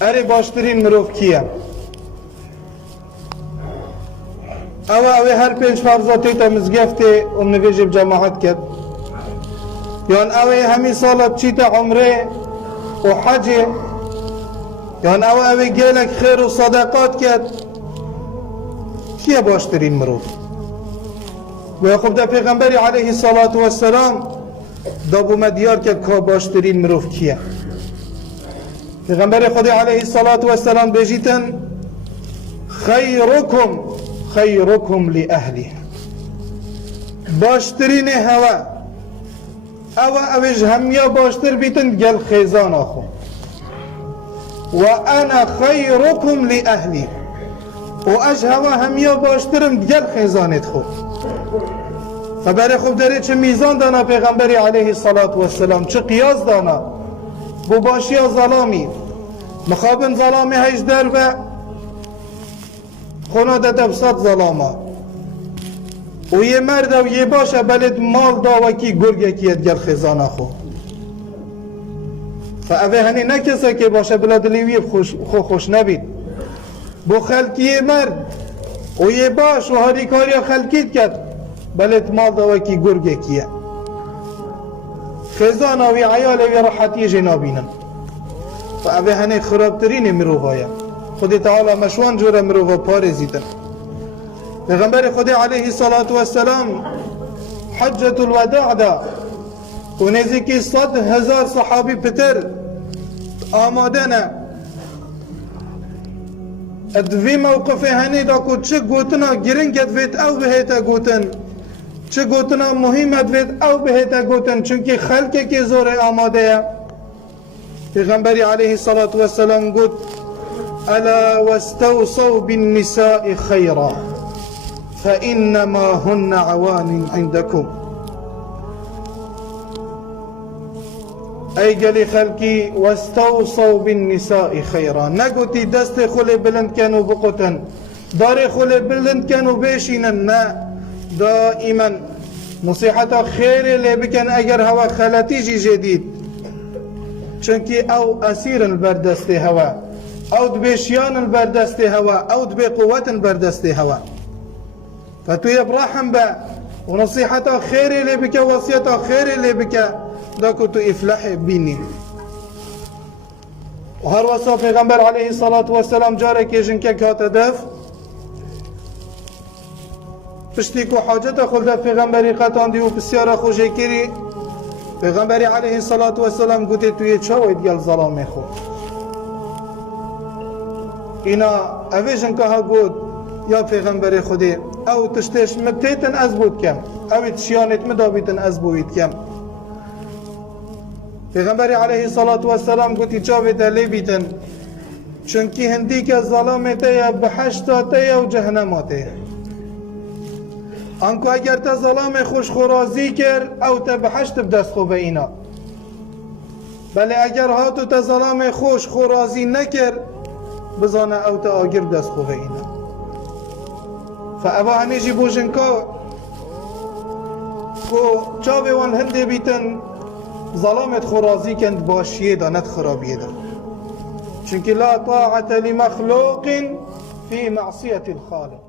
اری باشترین مروف کیه؟ اوه هر پنج فرزاتی تا مزگفته و نویجه بجماعت کرد، یان اوه همی سال بچیت عمره و حجه، یان اوه گلک خیر و صدقات کرد. کیه باشترین مروف؟ و خب در پیغمبری علیه الصلاة و السلام دابو مدیار کرد که باشترین مروف کیه. پیغمبر خدا علیه الصلاة و السلام بجیتن خیرکم لأهلی، باشترین هوا اوش همیا باشتر بیتن گل خیزان آخو، و انا خیرکم لأهلی، و اش هوا همیا باشترم گل خیزانت خو. خبر خوب داره چه میزان دانا پیغمبری علیه الصلاة و السلام، چه قیاس دانا بو باشی ظلامی مخابن ظلامی هیچ در و خونه ده دفصد ظلاما و یه مرد و یه باشه بلد مال داوکی گرگه کیت گل خزانه خو. فاوه هنی نکسه که باشه بلاد لیوی خوش نبید بو خلکی یه مرد و یه باش و هاری کاری خلکیت کرد بلد مال داوکی گرگه کیه خزانه و عیال و راحتی جنابینن. فاوه هنی خرابترین مروفایا خدا تعالی مشوان جور مروفا پارزیدن. پیغمبر خدا علیه الصلاة و السلام حجت الوداع دا و نزدیکی 100,000 صحابی پتر آماده نه ادوی موقف هنی دا که چه گوتنا گرنگ ادویت او بهیتا گوتن، چه گوتنا مهم ادویت او بهیتا گوتن، چونکه خلقه که زور آماده. پیغمبر علیه الصلاة و السلام گوت الا واستوصوا بالنساء خيرا فإنما هن عوان عندكم. ای گلی خلقی واستوصوا بالنساء خيرا، نگوتی دست خل بلند کنو بقوتن، دار خل بلند کنو بشینن، نه دائما نصیحتا خیر لی بکن اگر هوا خلطی جی جدید، چونکه او اسیر البردست هوا او دبی شیان البردست هوا او دبی قوت البردست هوا. فتو يبرحم با ونصيحتا خيري لي بك وصيتا خيري لي بك داكو تو افلح بيني. وهر وصا پیغمبر عليه الصلاة والسلام جاره که جنکه کات دف پشتی کو حاجت خلده پیغمبری قطاندی و بسیار خوشه کری. پیغمبری علیه الصلاة والسلام گوته توی چاوید گل ظلام خود اینا اویشن که ها گود یا پیغمبر خودی او تشتش مبتیتن از بود کم او تشیانت مدابیتن از بوید کم. پیغمبر علیه الصلاة والسلام گوتی چاوید لی بیتن چونکی هندی که ظلامته یا بحشتاته یا جهنماته. انکو اگر تا ظلام خوش خورازی کرد او تا بحشت بدست خوبه اینا، بله اگر هاتو تا ظلام خوش خورازی نکرد بزانه او تا آگر بدست خوبه اینا. فابا هنیجی بوشنکا کو چاوه وان هنده بیتن ظلامت خورازی کند باشیه دا ند خرابیه دا، چونکه لا طاعت لمخلوق فی معصیت الخالق.